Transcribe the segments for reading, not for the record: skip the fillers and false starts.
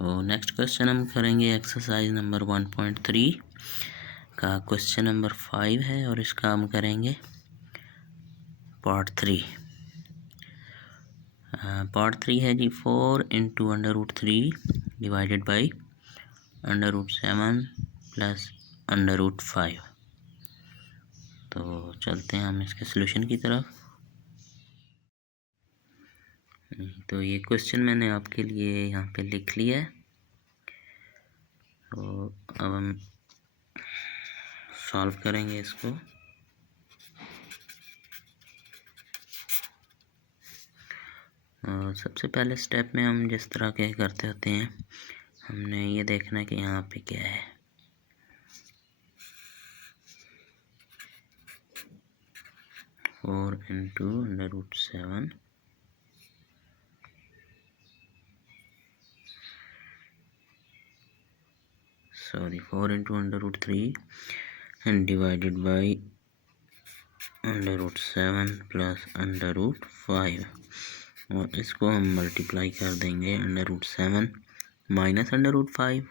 तो next question हम करेंगे एक्सरसाइज नंबर 1.3 का क्वेश्चन नंबर 5 है और इसका हम करेंगे पार्ट 3। पार्ट 3 है जी 4 इंटू √3 डिवाइडेड बाई √7 प्लस √5। तो चलते हैं हम इसके सलूशन की तरफ। तो ये क्वेश्चन मैंने आपके लिए यहाँ पे लिख लिया है। तो अब हम सॉल्व करेंगे इसको। सबसे पहले स्टेप में हम जिस तरह के करते होते हैं, हमने ये देखना कि यहाँ पे क्या है। Four into √7 4 into √3 and divided by √7 plus √5 और इसको हम मल्टीप्लाई कर देंगे √7 minus √5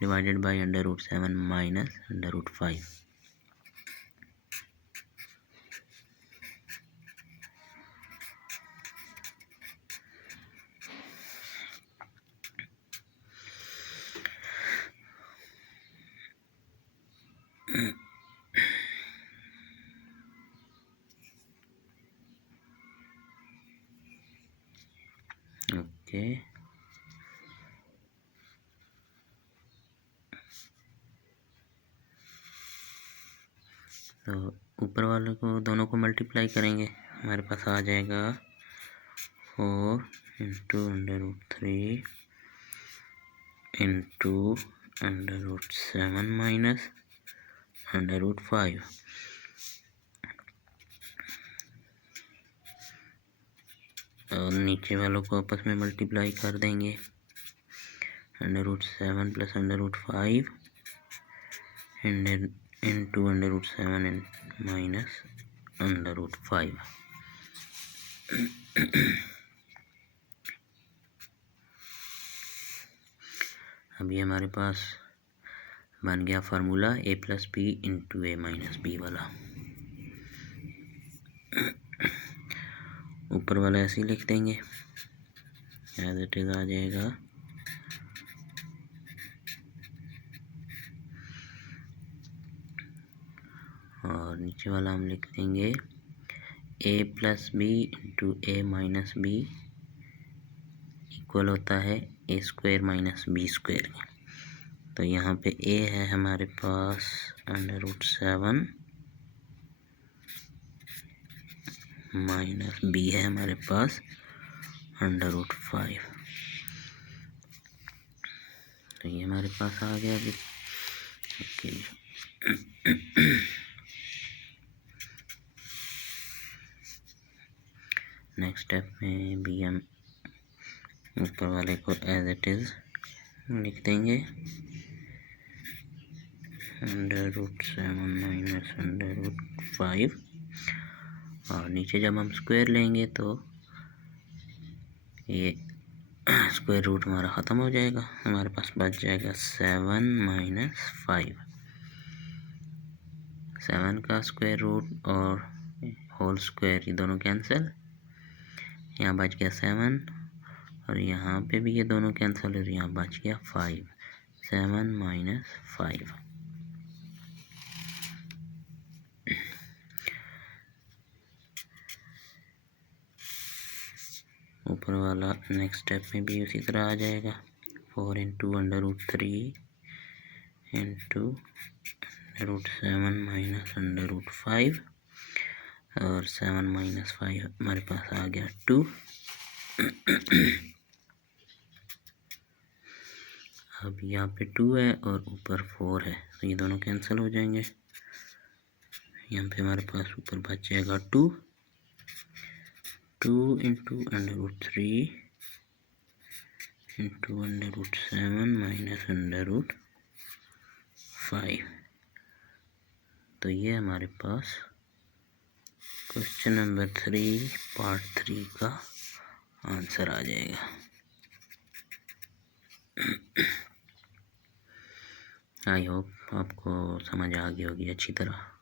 divided by √7 minus √5। Okay, तो ऊपर वाले को दोनों को मल्टीप्लाई करेंगे, हमारे पास आ जाएगा 4 इंटू √3 इंटू √7 माइनस √5। और नीचे वालों को आपस में मल्टीप्लाई कर देंगे √7 प्लस √5 इंटू √7 माइनस √5। अभी हमारे पास बन गया formula a plus B into a minus B वाला। ऊपर वाला ऐसे ही लिख देंगे, एज इट इज आ जाएगा। और नीचे वाला हम लिख देंगे a plus B into a minus B equal होता है a square minus b square. तो यहाँ पे a है हमारे पास √7 माइनस b है हमारे पास √5। तो ये हमारे पास आ गया अभी। ओके, नेक्स्ट स्टेप में भी हम ऊपर वाले को एज इट इज लिख देंगे √7 माइनस √5। और नीचे जब हम स्क्वायर लेंगे तो ये स्क्वायर रूट हमारा ख़त्म हो जाएगा, हमारे पास बच जाएगा 7 माइनस 5। 7 का स्क्वायर रूट और होल स्क्वायर ये दोनों कैंसिल, यहाँ बच गया 7 और यहाँ पे भी ये दोनों कैंसिल और यहाँ बच गया 5। 7 माइनस 5। ऊपर वाला नेक्स्ट स्टेप में भी उसी तरह आ जाएगा। 4 इंटू √3 इंटू √7 माइनस √5 और 7 माइनस 5 हमारे पास आ गया 2। अब यहाँ पे 2 है और ऊपर 4 है, तो ये दोनों कैंसिल हो जाएंगे। यहाँ पे हमारे पास ऊपर बच जाएगा 2 इंटू √3 इंटू √7 माइनस √5। तो ये हमारे पास क्वेश्चन नंबर 3 पार्ट 3 का आंसर आ जाएगा। आई होप आपको समझ आ गई होगी अच्छी तरह।